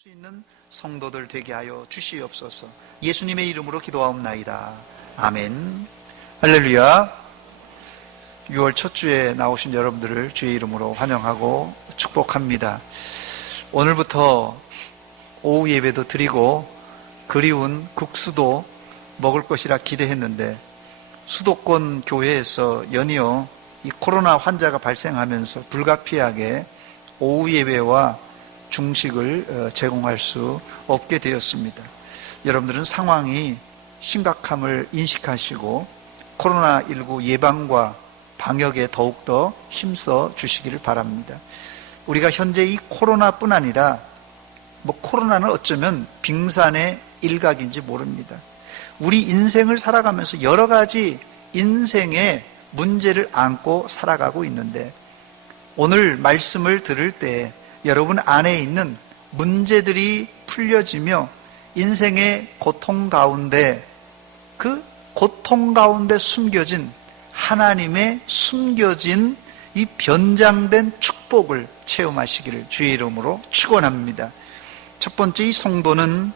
수 있는 성도들 되게 하여 주시옵소서. 예수님의 이름으로 기도하옵나이다. 아멘. 할렐루야. 6월 첫 주에 나오신 여러분들을 주의 이름으로 환영하고 축복합니다. 오늘부터 오후 예배도 드리고 그리운 국수도 먹을 것이라 기대했는데 수도권 교회에서 연이어 이 코로나 환자가 발생하면서 불가피하게 오후 예배와 중식을 제공할 수 없게 되었습니다. 여러분들은 상황이 심각함을 인식하시고 코로나19 예방과 방역에 더욱더 힘써 주시기를 바랍니다. 우리가 현재 이 코로나뿐 아니라 코로나는 어쩌면 빙산의 일각인지 모릅니다. 우리 인생을 살아가면서 여러 가지 인생의 문제를 안고 살아가고 있는데 오늘 말씀을 들을 때 여러분 안에 있는 문제들이 풀려지며 인생의 고통 가운데 그 고통 가운데 숨겨진 하나님의 숨겨진 이 변장된 축복을 체험하시기를 주의 이름으로 축원합니다. 첫 번째, 이 성도는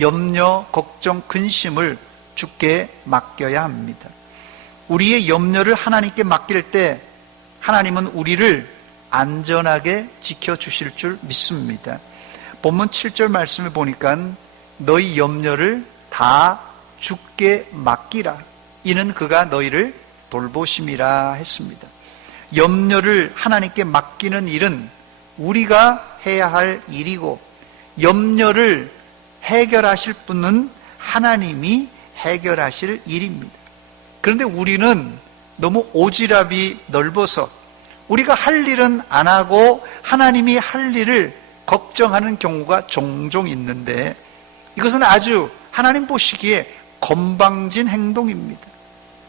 염려, 걱정, 근심을 주께 맡겨야 합니다. 우리의 염려를 하나님께 맡길 때 하나님은 우리를 안전하게 지켜주실 줄 믿습니다. 본문 7절 말씀을 보니까 너희 염려를 다 주께 맡기라. 이는 그가 너희를 돌보심이라 했습니다. 염려를 하나님께 맡기는 일은 우리가 해야 할 일이고 염려를 해결하실 분은 하나님이 해결하실 일입니다. 그런데 우리는 너무 오지랖이 넓어서 우리가 할 일은 안 하고 하나님이 할 일을 걱정하는 경우가 종종 있는데 이것은 아주 하나님 보시기에 건방진 행동입니다.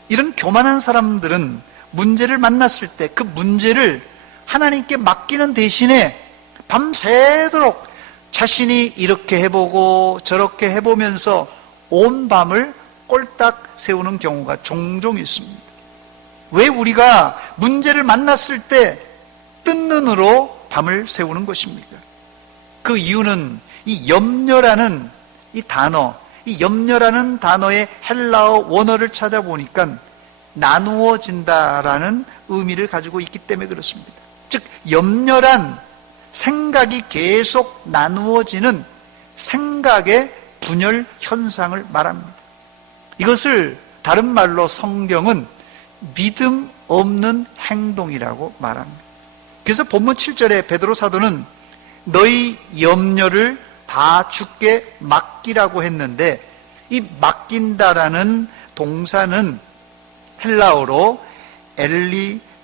이런 교만한 사람들은 문제를 만났을 때 그 문제를 하나님께 맡기는 대신에 밤새도록 자신이 이렇게 해보고 저렇게 해보면서 온 밤을 꼴딱 세우는 경우가 종종 있습니다. 왜 우리가 문제를 만났을 때 뜬 눈으로 밤을 새우는 것입니까? 그 이유는 이 염려라는 이 단어, 이 염려라는 단어의 헬라어 원어를 찾아보니까 나누어진다라는 의미를 가지고 있기 때문에 그렇습니다. 즉 염려란 생각이 계속 나누어지는 생각의 분열 현상을 말합니다. 이것을 다른 말로 성경은 믿음 없는 행동이라고 말합니다. 그래서 본문 7절에 베드로 사도는 너희 염려를 다 주께 맡기라고 했는데 이 맡긴다라는 동사는 헬라어로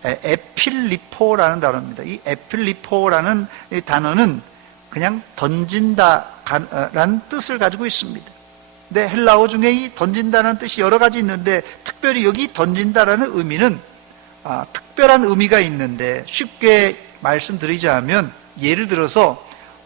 에필리포라는 단어입니다. 이 에필리포라는 이 단어는 그냥 던진다라는 뜻을 가지고 있습니다. 근데 헬라어 중에 이 던진다는 뜻이 여러 가지 있는데 특별히 여기 던진다라는 의미는 특별한 의미가 있는데 쉽게 말씀드리자면 예를 들어서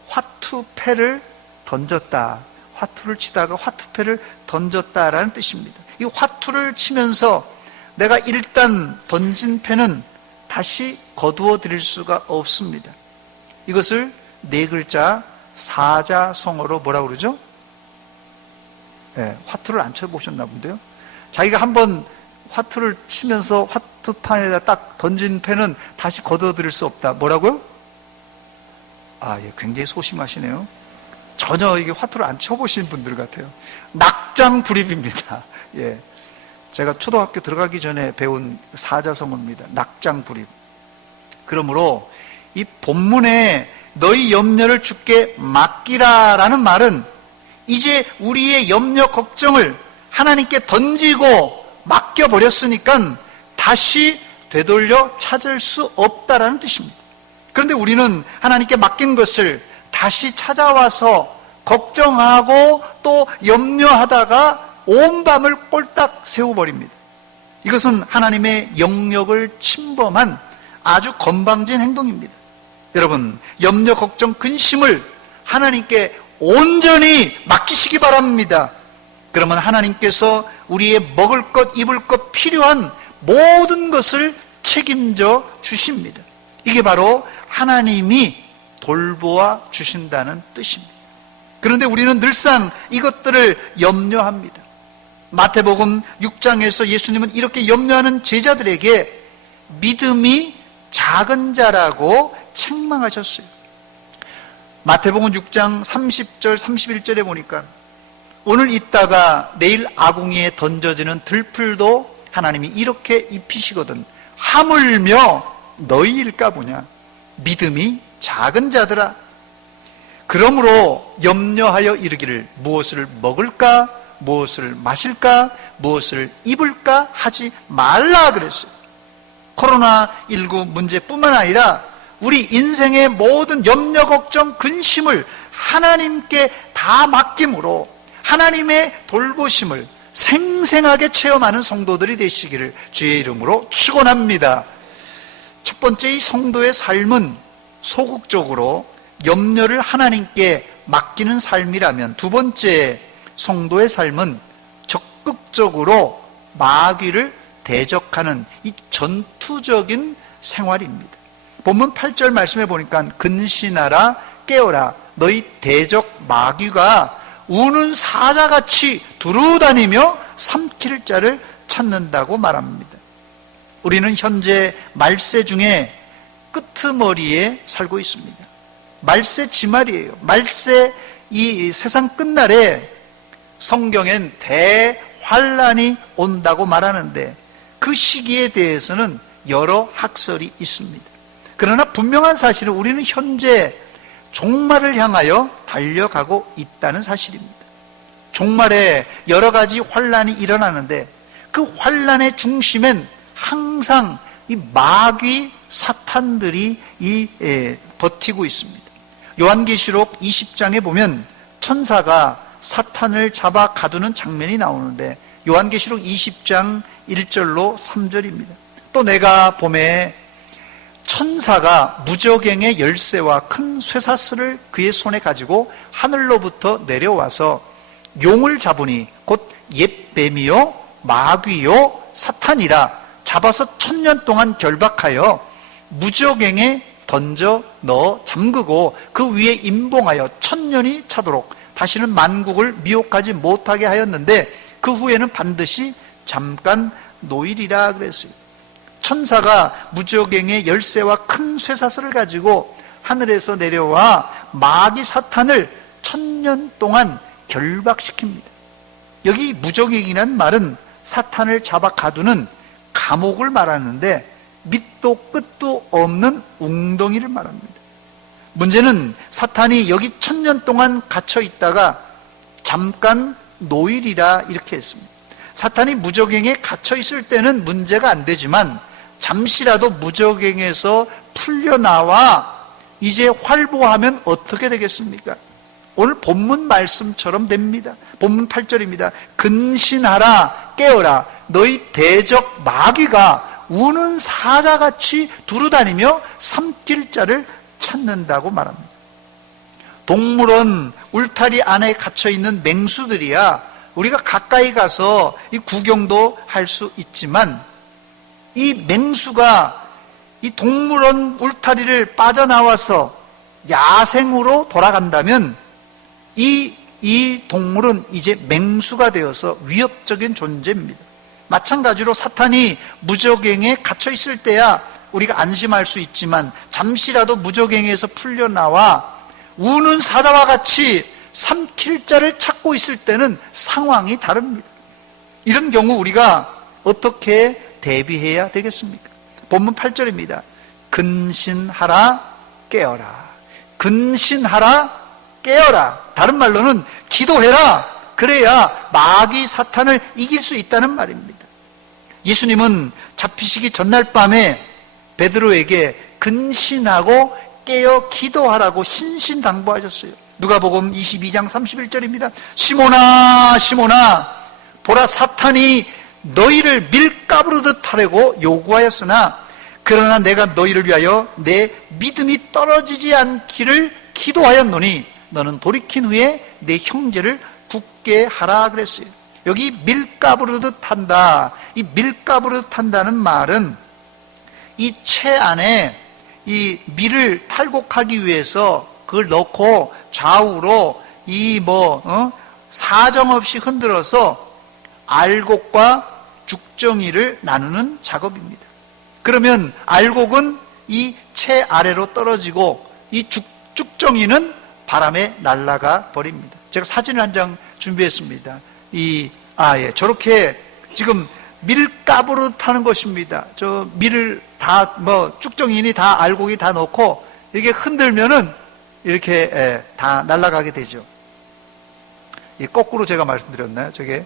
화투패를 던졌다. 화투를 치다가 화투패를 던졌다라는 뜻입니다. 이 화투를 치면서 내가 일단 던진 패는 다시 거두어 드릴 수가 없습니다. 이것을 네 글자 사자성어로 뭐라고 그러죠? 네, 화투를 안 쳐보셨나 본데요. 자기가 한번 화투를 치면서 화투판에다 딱 던진 패는 다시 거둬들일 수 없다. 뭐라고요? 예, 굉장히 소심하시네요. 전혀 이게 화투를 안 쳐보신 분들 같아요. 낙장불입입니다. 예, 제가 초등학교 들어가기 전에 배운 사자성어입니다. 낙장불입. 그러므로 이 본문에 너희 염려를 주께 맡기라라는 말은 이제 우리의 염려 걱정을 하나님께 던지고 맡겨버렸으니까 다시 되돌려 찾을 수 없다라는 뜻입니다. 그런데 우리는 하나님께 맡긴 것을 다시 찾아와서 걱정하고 또 염려하다가 온 밤을 꼴딱 세워버립니다. 이것은 하나님의 영역을 침범한 아주 건방진 행동입니다. 여러분, 염려, 걱정, 근심을 하나님께 온전히 맡기시기 바랍니다. 그러면 하나님께서 우리의 먹을 것, 입을 것, 필요한 모든 것을 책임져 주십니다. 이게 바로 하나님이 돌보아 주신다는 뜻입니다. 그런데 우리는 늘상 이것들을 염려합니다. 마태복음 6장에서 예수님은 이렇게 염려하는 제자들에게 믿음이 작은 자라고 책망하셨어요. 마태복음 6장 30절 31절에 보니까 오늘 있다가 내일 아궁이에 던져지는 들풀도 하나님이 이렇게 입히시거든 하물며 너희일까 보냐 믿음이 작은 자들아. 그러므로 염려하여 이르기를 무엇을 먹을까 무엇을 마실까 무엇을 입을까 하지 말라 그랬어요. 코로나19 문제뿐만 아니라 우리 인생의 모든 염려 걱정 근심을 하나님께 다 맡김으로 하나님의 돌보심을 생생하게 체험하는 성도들이 되시기를 주의 이름으로 축원합니다. 첫 번째, 이 성도의 삶은 소극적으로 염려를 하나님께 맡기는 삶이라면, 두 번째 성도의 삶은 적극적으로 마귀를 대적하는 이 전투적인 생활입니다. 본문 8절 말씀해 보니까 근신하라 깨어라 너희 대적 마귀가 우는 사자같이 두루다니며 삼킬 자를 찾는다고 말합니다. 우리는 현재 말세 중에 끄트머리에 살고 있습니다. 말세 지말이에요. 말세 이 세상 끝날에 성경엔 대환란이 온다고 말하는데 그 시기에 대해서는 여러 학설이 있습니다. 그러나 분명한 사실은 우리는 현재 종말을 향하여 달려가고 있다는 사실입니다. 종말에 여러 가지 환란이 일어나는데 그 환란의 중심엔 항상 이 마귀 사탄들이 버티고 있습니다. 요한계시록 20장에 보면 천사가 사탄을 잡아 가두는 장면이 나오는데 요한계시록 20장 1절로 3절입니다. 또 내가 보매 천사가 무저갱의 열쇠와 큰 쇠사슬을 그의 손에 가지고 하늘로부터 내려와서 용을 잡으니 곧 옛뱀이요 마귀요 사탄이라 잡아서 1000년 동안 결박하여 무저갱에 던져 넣어 잠그고 그 위에 임봉하여 1000년이 차도록 다시는 만국을 미혹하지 못하게 하였는데 그 후에는 반드시 잠깐 노일이라 그랬어요. 천사가 무저갱의 열쇠와 큰 쇠사슬을 가지고 하늘에서 내려와 마귀 사탄을 1000년 동안 결박시킵니다. 여기 무저갱이라는 말은 사탄을 잡아 가두는 감옥을 말하는데 밑도 끝도 없는 웅덩이를 말합니다. 문제는 사탄이 여기 1000년 동안 갇혀 있다가 잠깐 노일이라 이렇게 했습니다. 사탄이 무저갱에 갇혀 있을 때는 문제가 안 되지만 잠시라도 무저갱에서 풀려나와 이제 활보하면 어떻게 되겠습니까? 오늘 본문 말씀처럼 됩니다. 본문 8절입니다. 근신하라 깨어라 너희 대적 마귀가 우는 사자같이 두루다니며 삼킬 자를 찾는다고 말합니다. 동물원 울타리 안에 갇혀있는 맹수들이야 우리가 가까이 가서 이 구경도 할 수 있지만 이 맹수가 이 동물원 울타리를 빠져나와서 야생으로 돌아간다면 이 동물은 이제 맹수가 되어서 위협적인 존재입니다. 마찬가지로 사탄이 무저갱에 갇혀 있을 때야 우리가 안심할 수 있지만 잠시라도 무저갱에서 풀려나와 우는 사자와 같이 삼킬 자를 찾고 있을 때는 상황이 다릅니다. 이런 경우 우리가 어떻게 대비해야 되겠습니까? 본문 8절입니다. 근신하라 깨어라. 근신하라 깨어라. 다른 말로는 기도해라. 그래야 마귀 사탄을 이길 수 있다는 말입니다. 예수님은 잡히시기 전날 밤에 베드로에게 근신하고 깨어 기도하라고 신신당부하셨어요. 누가복음 22장 31절입니다. 시몬아 시몬아 보라 사탄이 너희를 밀가부르듯 하려고 요구하였으나 그러나 내가 너희를 위하여 내 믿음이 떨어지지 않기를 기도하였노니 너는 돌이킨 후에 내 형제를 굳게 하라 그랬어요. 여기 밀가부르듯 한다. 이 밀가부르듯 한다는 말은 이 채 안에 이 밀을 탈곡하기 위해서 그걸 넣고 좌우로 사정없이 흔들어서 알곡과 죽정이를 나누는 작업입니다. 그러면 알곡은 이 채 아래로 떨어지고 이 죽정이는 바람에 날아가 버립니다. 제가 사진을 한 장 준비했습니다. 저렇게 지금 밀가부로 타는 것입니다. 저 밀을 다 쭉정이니 다 알곡이 다 넣고 이게 흔들면은 이렇게 다 날아가게 되죠. 거꾸로 제가 말씀드렸나요? 저게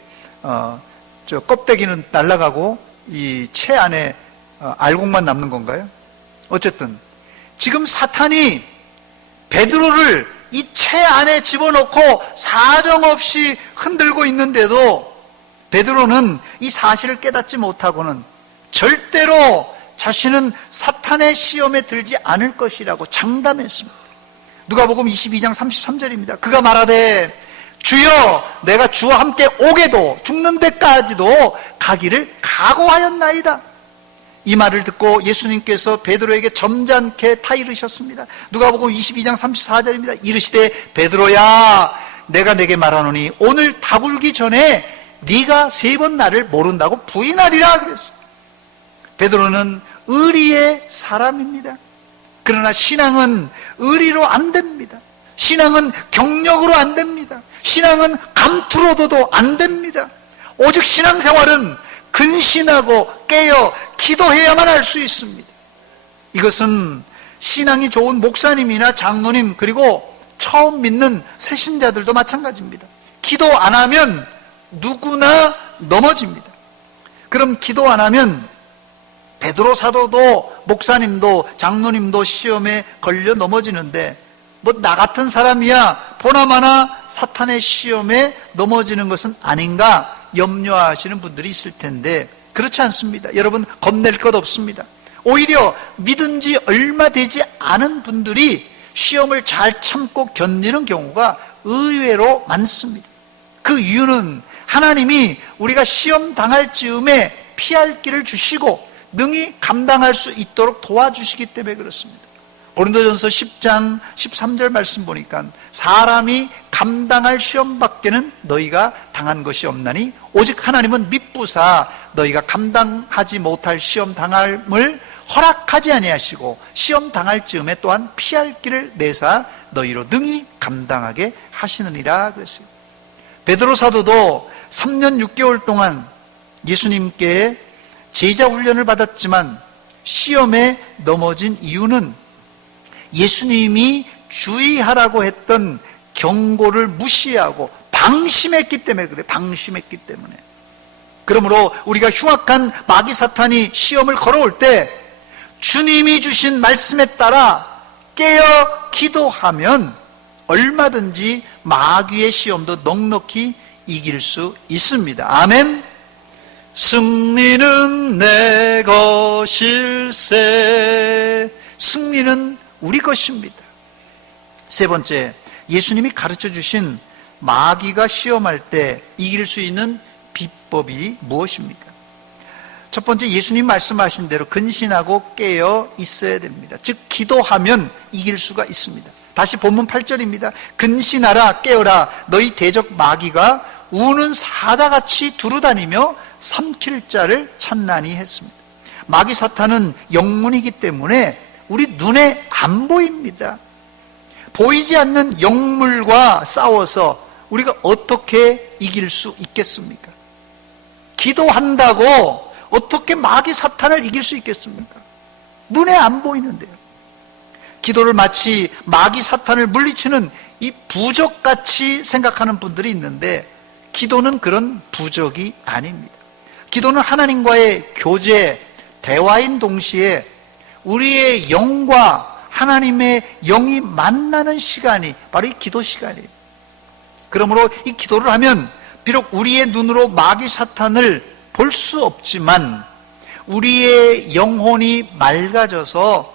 저 껍데기는 날아가고 이 채 안에 알곡만 남는 건가요? 어쨌든 지금 사탄이 베드로를 이 채 안에 집어넣고 사정없이 흔들고 있는데도 베드로는 이 사실을 깨닫지 못하고는 절대로 자신은 사탄의 시험에 들지 않을 것이라고 장담했습니다. 누가복음 22장 33절입니다. 그가 말하되 주여 내가 주와 함께 오게도 죽는 데까지도 가기를 각오하였나이다. 이 말을 듣고 예수님께서 베드로에게 점잖게 타이르셨습니다. 누가복음 22장 34절입니다. 이르시되 베드로야 내가 내게 말하노니 오늘 다불기 전에 네가 3번 나를 모른다고 부인하리라 그랬어요. 베드로는 의리의 사람입니다. 그러나 신앙은 의리로 안 됩니다. 신앙은 경력으로 안 됩니다. 신앙은 감투로도 안 됩니다. 오직 신앙생활은 근신하고 깨어 기도해야만 할 수 있습니다. 이것은 신앙이 좋은 목사님이나 장로님 그리고 처음 믿는 새신자들도 마찬가지입니다. 기도 안 하면 누구나 넘어집니다. 그럼 기도 안 하면 베드로 사도도 목사님도 장로님도 시험에 걸려 넘어지는데 나 같은 사람이야 보나마나 사탄의 시험에 넘어지는 것은 아닌가 염려하시는 분들이 있을 텐데 그렇지 않습니다. 여러분 겁낼 것 없습니다. 오히려 믿은 지 얼마 되지 않은 분들이 시험을 잘 참고 견디는 경우가 의외로 많습니다. 그 이유는 하나님이 우리가 시험 당할 즈음에 피할 길을 주시고 능히 감당할 수 있도록 도와주시기 때문에 그렇습니다. 고린도전서 10장 13절 말씀 보니까 사람이 감당할 시험밖에는 너희가 당한 것이 없나니 오직 하나님은 미쁘사 너희가 감당하지 못할 시험 당함을 허락하지 아니하시고 시험 당할 즈음에 또한 피할 길을 내사 너희로 능히 감당하게 하시느니라 그랬어요. 베드로 사도도 3년 6개월 동안 예수님께 제자 훈련을 받았지만 시험에 넘어진 이유는 예수님이 주의하라고 했던 경고를 무시하고 방심했기 때문에 그래. 방심했기 때문에. 그러므로 우리가 흉악한 마귀 사탄이 시험을 걸어올 때 주님이 주신 말씀에 따라 깨어 기도하면 얼마든지 마귀의 시험도 넉넉히 이길 수 있습니다. 아멘. 승리는 내 것일세. 승리는 우리 것입니다. 세 번째, 예수님이 가르쳐 주신 마귀가 시험할 때 이길 수 있는 비법이 무엇입니까? 첫 번째, 예수님 말씀하신 대로 근신하고 깨어 있어야 됩니다. 즉 기도하면 이길 수가 있습니다. 다시 본문 8절입니다. 근신하라 깨어라 너희 대적 마귀가 우는 사자같이 두루다니며 삼킬 자를 찾나니 했습니다. 마귀 사탄은 영문이기 때문에 우리 눈에 안 보입니다. 보이지 않는 영물과 싸워서 우리가 어떻게 이길 수 있겠습니까? 기도한다고 어떻게 마귀 사탄을 이길 수 있겠습니까? 눈에 안 보이는데요. 기도를 마치 마귀 사탄을 물리치는 이 부적같이 생각하는 분들이 있는데 기도는 그런 부적이 아닙니다. 기도는 하나님과의 교제, 대화인 동시에 우리의 영과 하나님의 영이 만나는 시간이 바로 이 기도 시간이에요. 그러므로 이 기도를 하면 비록 우리의 눈으로 마귀 사탄을 볼 수 없지만 우리의 영혼이 맑아져서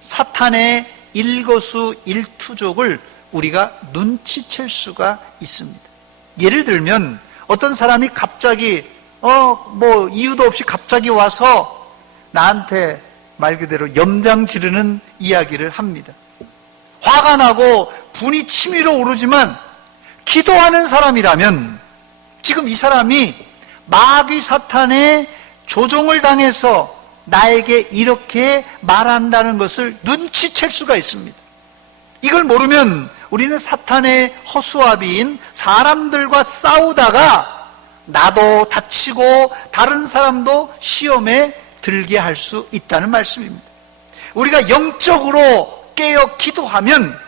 사탄의 일거수일투족을 우리가 눈치챌 수가 있습니다. 예를 들면 어떤 사람이 갑자기 이유도 없이 갑자기 와서 나한테 말 그대로 염장 지르는 이야기를 합니다. 화가 나고 분이 치밀어 오르지만 기도하는 사람이라면 지금 이 사람이 마귀 사탄의 조종을 당해서 나에게 이렇게 말한다는 것을 눈치챌 수가 있습니다. 이걸 모르면 우리는 사탄의 허수아비인 사람들과 싸우다가 나도 다치고 다른 사람도 시험에 들게 할 수 있다는 말씀입니다. 우리가 영적으로 깨어 기도하면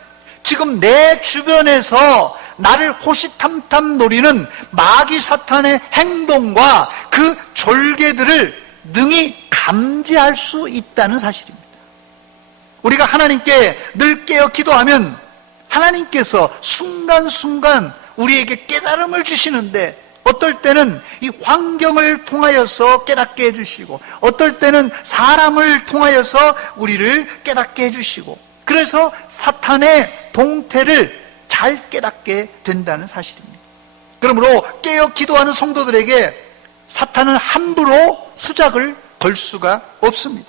지금 내 주변에서 나를 호시탐탐 노리는 마귀 사탄의 행동과 그 졸개들을 능히 감지할 수 있다는 사실입니다. 우리가 하나님께 늘 깨어 기도하면 하나님께서 순간순간 우리에게 깨달음을 주시는데, 어떨 때는 이 환경을 통하여서 깨닫게 해주시고, 어떨 때는 사람을 통하여서 우리를 깨닫게 해주시고, 그래서 사탄의 동태를 잘 깨닫게 된다는 사실입니다. 그러므로 깨어 기도하는 성도들에게 사탄은 함부로 수작을 걸 수가 없습니다.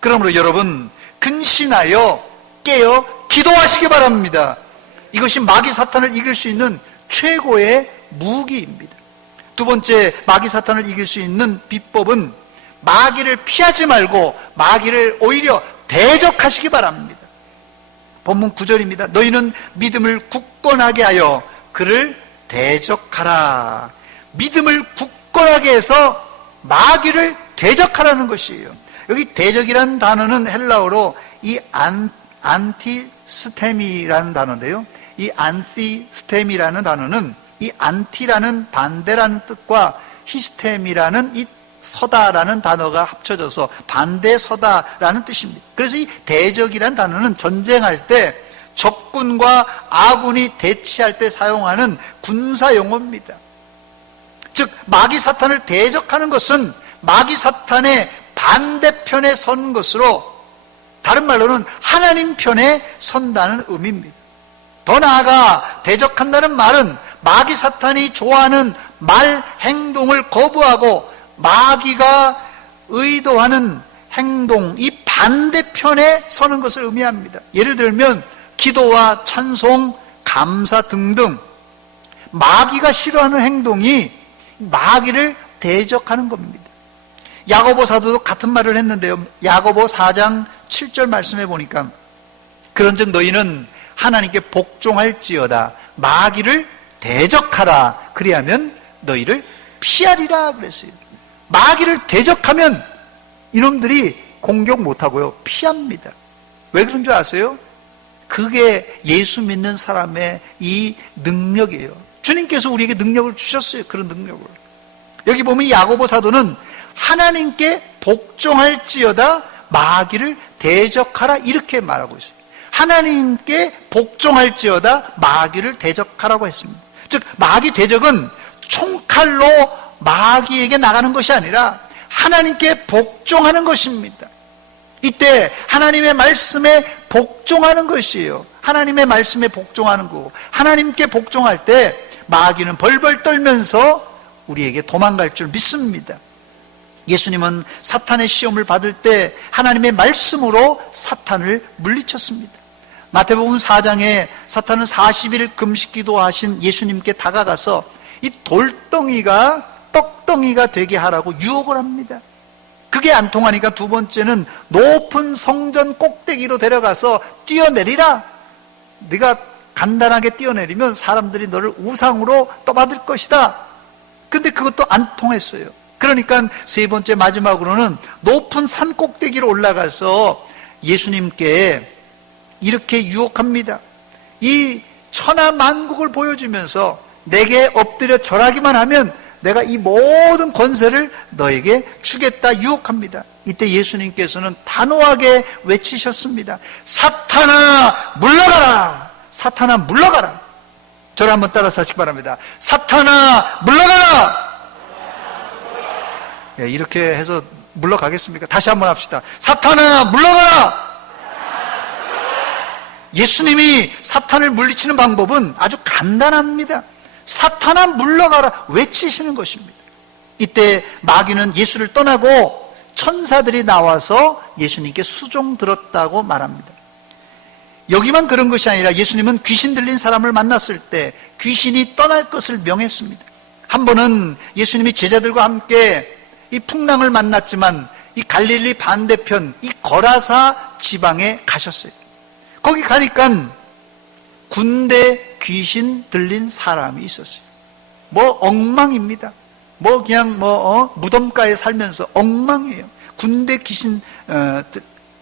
그러므로 여러분, 근신하여 깨어 기도하시기 바랍니다. 이것이 마귀 사탄을 이길 수 있는 최고의 무기입니다. 두 번째, 마귀 사탄을 이길 수 있는 비법은 마귀를 피하지 말고 마귀를 오히려 대적하시기 바랍니다. 본문 9절입니다. 너희는 믿음을 굳건하게 하여 그를 대적하라. 믿음을 굳건하게 해서 마귀를 대적하라는 것이에요. 여기 대적이라는 단어는 헬라어로 이 안티스템이라는 단어인데요. 이 안시스템이라는 단어는 이 안티라는 반대라는 뜻과 히스템이라는 이 서다라는 단어가 합쳐져서 반대 서다라는 뜻입니다. 그래서 이 대적이라는 단어는 전쟁할 때 적군과 아군이 대치할 때 사용하는 군사 용어입니다. 즉 마귀 사탄을 대적하는 것은 마귀 사탄의 반대편에 선 것으로, 다른 말로는 하나님 편에 선다는 의미입니다. 더 나아가 대적한다는 말은 마귀 사탄이 좋아하는 말 행동을 거부하고 마귀가 의도하는 행동, 이 반대편에 서는 것을 의미합니다. 예를 들면 기도와 찬송, 감사 등등 마귀가 싫어하는 행동이 마귀를 대적하는 겁니다. 야고보 사도도 같은 말을 했는데요. 야고보 4장 7절 말씀해 보니까 그런즉 너희는 하나님께 복종할지어다 마귀를 대적하라 그리하면 너희를 피하리라 그랬어요. 마귀를 대적하면 이놈들이 공격 못하고요 피합니다. 왜 그런 줄 아세요? 그게 예수 믿는 사람의 이 능력이에요. 주님께서 우리에게 능력을 주셨어요. 그런 능력을. 여기 보면 야고보 사도는 하나님께 복종할지어다 마귀를 대적하라 이렇게 말하고 있어요. 하나님께 복종할지어다 마귀를 대적하라고 했습니다. 즉 마귀 대적은 총칼로 마귀에게 나가는 것이 아니라 하나님께 복종하는 것입니다. 이때 하나님의 말씀에 복종하는 것이에요. 하나님의 말씀에 복종하는 거고, 하나님께 복종할 때 마귀는 벌벌 떨면서 우리에게 도망갈 줄 믿습니다. 예수님은 사탄의 시험을 받을 때 하나님의 말씀으로 사탄을 물리쳤습니다. 마태복음 4장에 사탄은 40일 금식 기도하신 예수님께 다가가서 이 돌덩이가 떡덩이가 되게 하라고 유혹을 합니다. 그게 안 통하니까 두 번째는 높은 성전 꼭대기로 데려가서 뛰어내리라. 네가 간단하게 뛰어내리면 사람들이 너를 우상으로 떠받을 것이다. 근데 그것도 안 통했어요. 그러니까 세 번째 마지막으로는 높은 산 꼭대기로 올라가서 예수님께 이렇게 유혹합니다. 이 천하만국을 보여주면서 내게 엎드려 절하기만 하면 내가 이 모든 권세를 너에게 주겠다 유혹합니다. 이때 예수님께서는 단호하게 외치셨습니다. 사탄아 물러가라. 사탄아 물러가라. 저를 한번 따라서 하시기 바랍니다. 사탄아 물러가라. 예, 이렇게 해서 물러가겠습니까? 다시 한번 합시다. 사탄아 물러가라. 예수님이 사탄을 물리치는 방법은 아주 간단합니다. 사탄아 물러가라 외치시는 것입니다. 이때 마귀는 예수를 떠나고 천사들이 나와서 예수님께 수종 들었다고 말합니다. 여기만 그런 것이 아니라 예수님은 귀신 들린 사람을 만났을 때 귀신이 떠날 것을 명했습니다. 한 번은 예수님이 제자들과 함께 이 풍랑을 만났지만 이 갈릴리 반대편 이 거라사 지방에 가셨어요. 거기 가니까 군대 귀신 들린 사람이 있었어요. 뭐 엉망입니다. 뭐 그냥 무덤가에 살면서 엉망이에요. 군대 귀신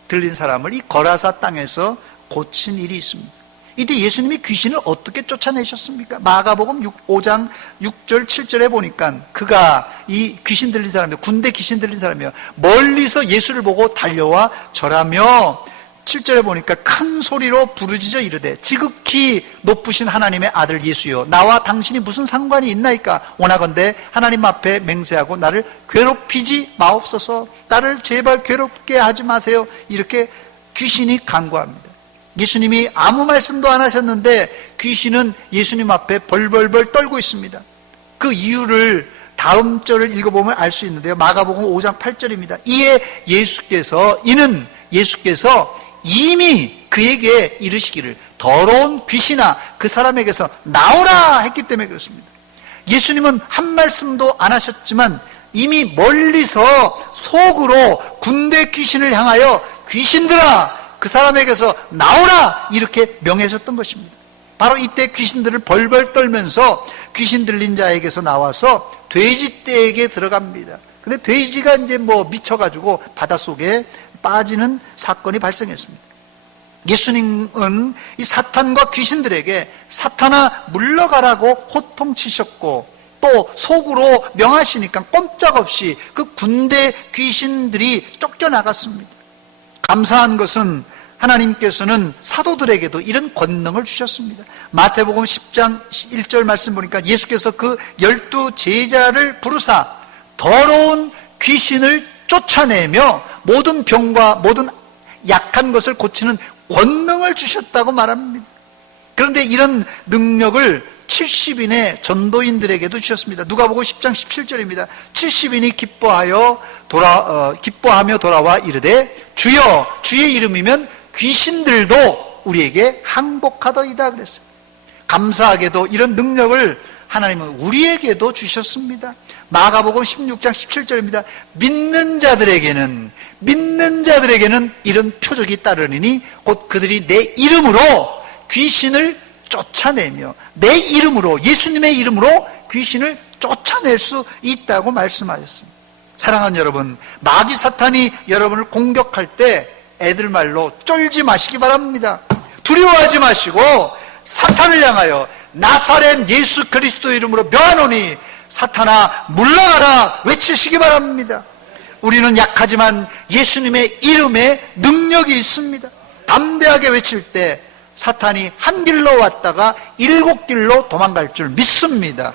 들린 사람을 이 거라사 땅에서 고친 일이 있습니다. 이때 예수님이 귀신을 어떻게 쫓아내셨습니까? 마가복음 5장 6절 7절에 보니까 그가 이 귀신 들린 사람이요, 군대 귀신 들린 사람이요, 멀리서 예수를 보고 달려와 절하며 7절에 보니까 큰 소리로 부르짖어 이르되 지극히 높으신 하나님의 아들 예수여, 나와 당신이 무슨 상관이 있나이까? 원하건대 하나님 앞에 맹세하고 나를 괴롭히지 마옵소서. 나를 제발 괴롭게 하지 마세요. 이렇게 귀신이 간구합니다. 예수님이 아무 말씀도 안 하셨는데 귀신은 예수님 앞에 벌벌벌 떨고 있습니다. 그 이유를 다음 절을 읽어보면 알 수 있는데요. 마가복음 5장 8절입니다. 이에 예수께서 이미 그에게 이르시기를 더러운 귀신아 그 사람에게서 나오라 했기 때문에 그렇습니다. 예수님은 한 말씀도 안 하셨지만 이미 멀리서 속으로 군대 귀신을 향하여 귀신들아 그 사람에게서 나오라 이렇게 명하셨던 것입니다. 바로 이때 귀신들을 벌벌 떨면서 귀신 들린 자에게서 나와서 돼지떼에게 들어갑니다. 근데 돼지가 이제 미쳐가지고 바닷속에 빠지는 사건이 발생했습니다. 예수님은 이 사탄과 귀신들에게 사탄아 물러가라고 호통치셨고 또 속으로 명하시니까 꼼짝없이 그 군대 귀신들이 쫓겨나갔습니다. 감사한 것은 하나님께서는 사도들에게도 이런 권능을 주셨습니다. 마태복음 10장 1절 말씀 보니까 예수께서 그 12 제자를 부르사 더러운 귀신을 쫓아내며 모든 병과 모든 약한 것을 고치는 권능을 주셨다고 말합니다. 그런데 이런 능력을 70인의 전도인들에게도 주셨습니다. 누가복음 10장 17절입니다. 70인이 기뻐하며 돌아와 이르되 주여 주의 이름이면 귀신들도 우리에게 항복하더이다 그랬어요. 감사하게도 이런 능력을 하나님은 우리에게도 주셨습니다. 마가복음 16장 17절입니다. 믿는 자들에게는 이런 표적이 따르니 곧 그들이 내 이름으로 귀신을 쫓아내며 내 이름으로 예수님의 이름으로 귀신을 쫓아낼 수 있다고 말씀하셨습니다. 사랑하는 여러분, 마귀 사탄이 여러분을 공격할 때 애들 말로 쫄지 마시기 바랍니다. 두려워하지 마시고 사탄을 향하여 나사렛 예수 그리스도 이름으로 명하노니 사탄아 물러가라 외치시기 바랍니다. 우리는 약하지만 예수님의 이름에 능력이 있습니다. 담대하게 외칠 때 사탄이 한 길로 왔다가 7길로 도망갈 줄 믿습니다.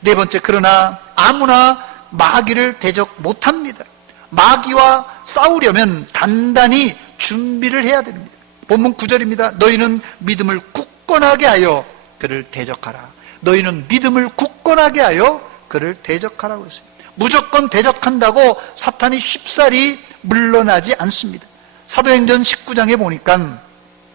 네 번째, 그러나 아무나 마귀를 대적 못합니다. 마귀와 싸우려면 단단히 준비를 해야 됩니다. 본문 9절입니다. 너희는 믿음을 굳건하게 하여 그를 대적하라. 너희는 믿음을 굳건하게 하여 그를 대적하라고 했어요. 무조건 대적한다고 사탄이 쉽사리 물러나지 않습니다. 사도행전 19장에 보니까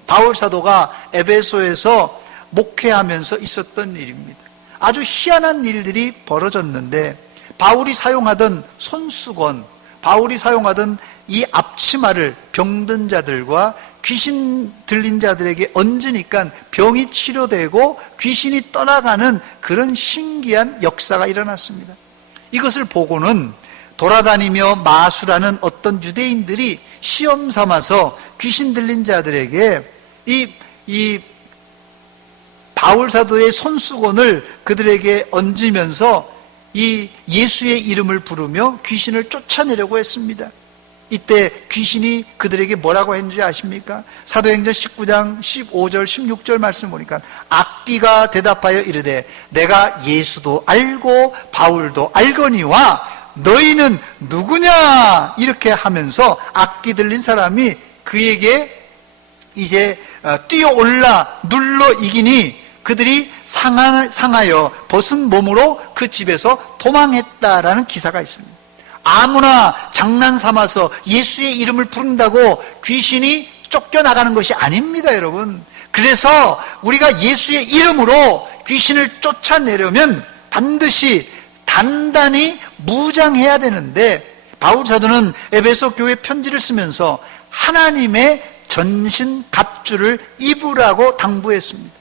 바울 사도가 에베소에서 목회하면서 있었던 일입니다. 아주 희한한 일들이 벌어졌는데 바울이 사용하던 손수건, 바울이 사용하던 이 앞치마를 병든 자들과 귀신 들린 자들에게 얹으니까 병이 치료되고 귀신이 떠나가는 그런 신기한 역사가 일어났습니다. 이것을 보고는 돌아다니며 마술하는 어떤 유대인들이 시험 삼아서 귀신 들린 자들에게 이 바울 사도의 손수건을 그들에게 얹으면서 이 예수의 이름을 부르며 귀신을 쫓아내려고 했습니다. 이때 귀신이 그들에게 뭐라고 했는지 아십니까? 사도행전 19장 15절 16절 말씀 보니까 악귀가 대답하여 이르되 내가 예수도 알고 바울도 알거니와 너희는 누구냐? 이렇게 하면서 악귀 들린 사람이 그에게 이제 뛰어올라 눌러 이기니 그들이 상하여 벗은 몸으로 그 집에서 도망했다라는 기사가 있습니다. 아무나 장난 삼아서 예수의 이름을 부른다고 귀신이 쫓겨나가는 것이 아닙니다, 여러분. 그래서 우리가 예수의 이름으로 귀신을 쫓아내려면 반드시 단단히 무장해야 되는데, 바울 사도는 에베소 교회 편지를 쓰면서 하나님의 전신 갑주를 입으라고 당부했습니다.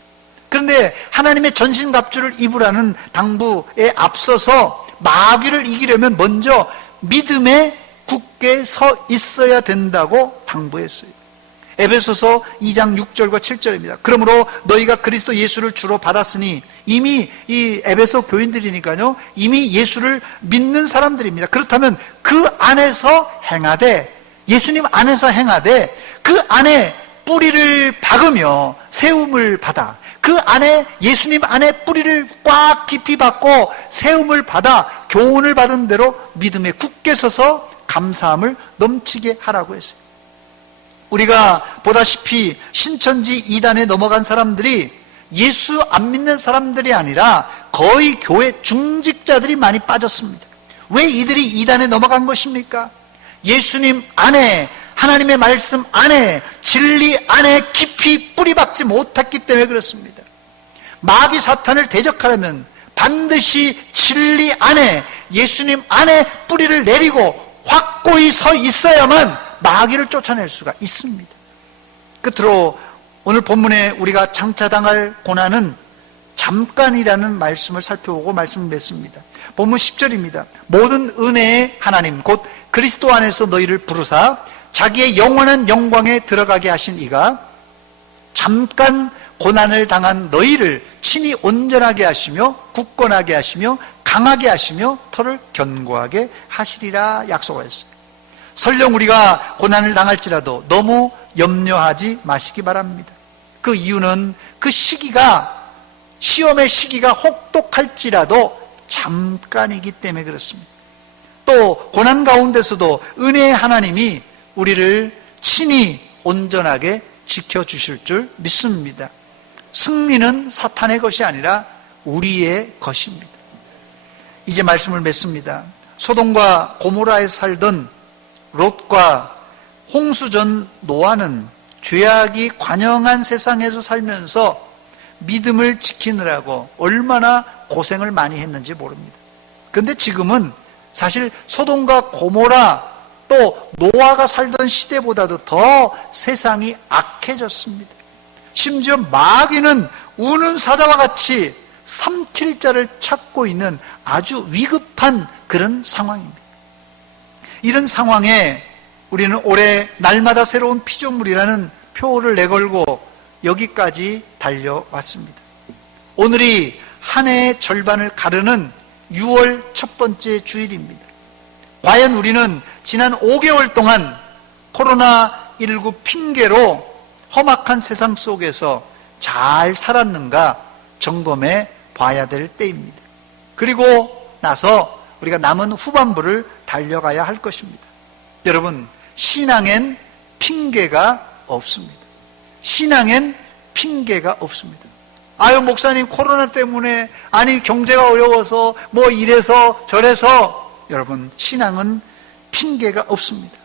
그런데 하나님의 전신 갑주를 입으라는 당부에 앞서서 마귀를 이기려면 먼저 믿음에 굳게 서 있어야 된다고 당부했어요. 에베소서 2장 6절과 7절입니다. 그러므로 너희가 그리스도 예수를 주로 받았으니, 이미 이 에베소 교인들이니까요, 이미 예수를 믿는 사람들입니다. 그렇다면 그 안에서 행하되, 예수님 안에서 행하되, 그 안에 뿌리를 박으며 세움을 받아, 그 안에 예수님 안에 뿌리를 꽉 깊이 박고 세움을 받아 교훈을 받은 대로 믿음에 굳게 서서 감사함을 넘치게 하라고 했어요. 우리가 보다시피 신천지 이단에 넘어간 사람들이 예수 안 믿는 사람들이 아니라 거의 교회 중직자들이 많이 빠졌습니다. 왜 이들이 이단에 넘어간 것입니까? 예수님 안에, 하나님의 말씀 안에, 진리 안에 깊이 뿌리박지 못했기 때문에 그렇습니다. 마귀 사탄을 대적하려면 반드시 진리 안에, 예수님 안에 뿌리를 내리고 확고히 서 있어야만 마귀를 쫓아낼 수가 있습니다. 끝으로 오늘 본문에 우리가 장차당할 고난은 잠깐이라는 말씀을 살펴보고 말씀을 맺습니다. 본문 10절입니다. 모든 은혜의 하나님 곧 그리스도 안에서 너희를 부르사 자기의 영원한 영광에 들어가게 하신 이가 잠깐 고난을 당한 너희를 친히 온전하게 하시며 굳건하게 하시며 강하게 하시며 터를 견고하게 하시리라 약속하였어요. 설령 우리가 고난을 당할지라도 너무 염려하지 마시기 바랍니다. 그 이유는 그 시기가, 시험의 시기가 혹독할지라도 잠깐이기 때문에 그렇습니다. 또 고난 가운데서도 은혜의 하나님이 우리를 친히 온전하게 지켜주실 줄 믿습니다. 승리는 사탄의 것이 아니라 우리의 것입니다. 이제 말씀을 맺습니다. 소돔과 고모라에 살던 롯과 홍수전 노아는 죄악이 관영한 세상에서 살면서 믿음을 지키느라고 얼마나 고생을 많이 했는지 모릅니다. 그런데 지금은 사실 소돔과 고모라 또 노아가 살던 시대보다도 더 세상이 악해졌습니다. 심지어 마귀는 우는 사자와 같이 삼킬 자를 찾고 있는 아주 위급한 그런 상황입니다. 이런 상황에 우리는 올해 날마다 새로운 피조물이라는 표를 내걸고 여기까지 달려왔습니다. 오늘이 한 해의 절반을 가르는 6월 첫 번째 주일입니다. 과연 우리는 지난 5개월 동안 코로나19 핑계로 험악한 세상 속에서 잘 살았는가 점검해 봐야 될 때입니다. 그리고 나서 우리가 남은 후반부를 달려가야 할 것입니다. 여러분, 신앙엔 핑계가 없습니다. 신앙엔 핑계가 없습니다. 아유, 목사님 코로나 때문에, 아니 경제가 어려워서 뭐 이래서 저래서, 여러분, 신앙은 핑계가 없습니다.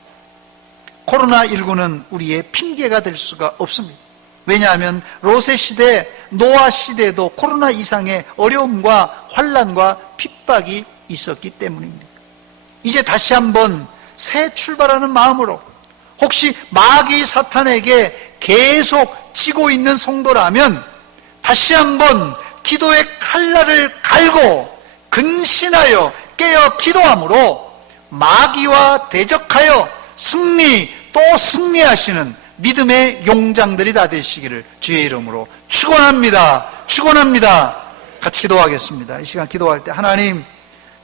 코로나19는 우리의 핑계가 될 수가 없습니다. 왜냐하면 롯의 시대, 노아 시대에도 코로나 이상의 어려움과 환난과 핍박이 있었기 때문입니다. 이제 다시 한번 새 출발하는 마음으로, 혹시 마귀 사탄에게 계속 지고 있는 성도라면 다시 한번 기도의 칼날을 갈고 근신하여 깨어 기도함으로 마귀와 대적하여 승리 또 승리하시는 믿음의 용장들이 다 되시기를 주의 이름으로 축원합니다. 축원합니다. 같이 기도하겠습니다. 이 시간 기도할 때 하나님,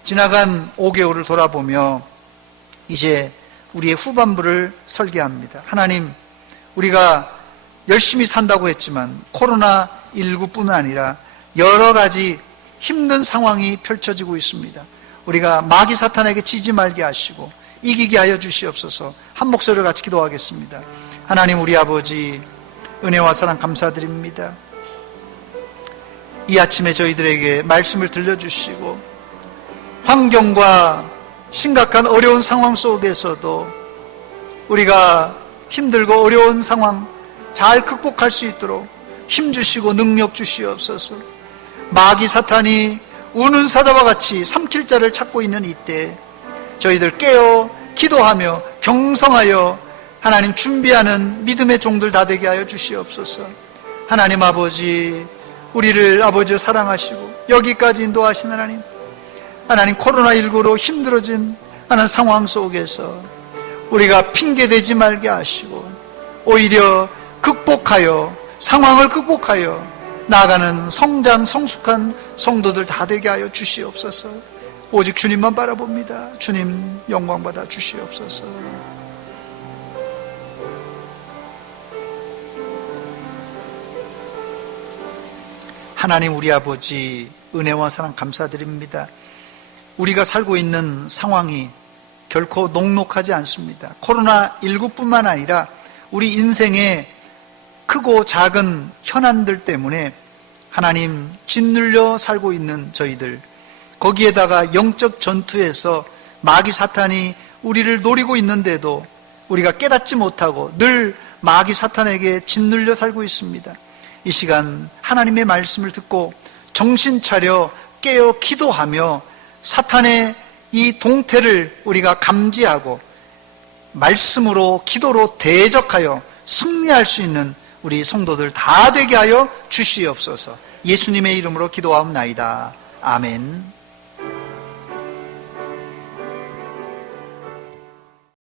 지나간 5개월을 돌아보며 이제 우리의 후반부를 설계합니다. 하나님, 우리가 열심히 산다고 했지만 코로나19뿐 아니라 여러 가지 힘든 상황이 펼쳐지고 있습니다. 우리가 마귀 사탄에게 지지 말게 하시고 이기게 하여 주시옵소서. 한 목소리로 같이 기도하겠습니다. 하나님, 우리 아버지, 은혜와 사랑 감사드립니다. 이 아침에 저희들에게 말씀을 들려주시고 환경과 심각한 어려운 상황 속에서도 우리가 힘들고 어려운 상황 잘 극복할 수 있도록 힘주시고 능력 주시옵소서. 마귀 사탄이 우는 사자와 같이 삼킬 자를 찾고 있는 이때 저희들 깨어 기도하며 경성하여 하나님 준비하는 믿음의 종들 다 되게 하여 주시옵소서. 하나님 아버지, 우리를 아버지로 사랑하시고 여기까지 인도하신 하나님, 하나님 코로나19로 힘들어진 하나님 상황 속에서 우리가 핑계대지 말게 하시고 오히려 극복하여 상황을 극복하여 나아가는 성장 성숙한 성도들 다 되게 하여 주시옵소서. 오직 주님만 바라봅니다. 주님 영광 받아 주시옵소서. 하나님 우리 아버지 은혜와 사랑 감사드립니다. 우리가 살고 있는 상황이 결코 녹록하지 않습니다. 코로나19뿐만 아니라 우리 인생의 크고 작은 현안들 때문에 하나님 짓눌려 살고 있는 저희들, 거기에다가 영적 전투에서 마귀 사탄이 우리를 노리고 있는데도 우리가 깨닫지 못하고 늘 마귀 사탄에게 짓눌려 살고 있습니다. 이 시간 하나님의 말씀을 듣고 정신 차려 깨어 기도하며 사탄의 이 동태를 우리가 감지하고 말씀으로 기도로 대적하여 승리할 수 있는 우리 성도들 다 되게 하여 주시옵소서. 예수님의 이름으로 기도하옵나이다. 아멘.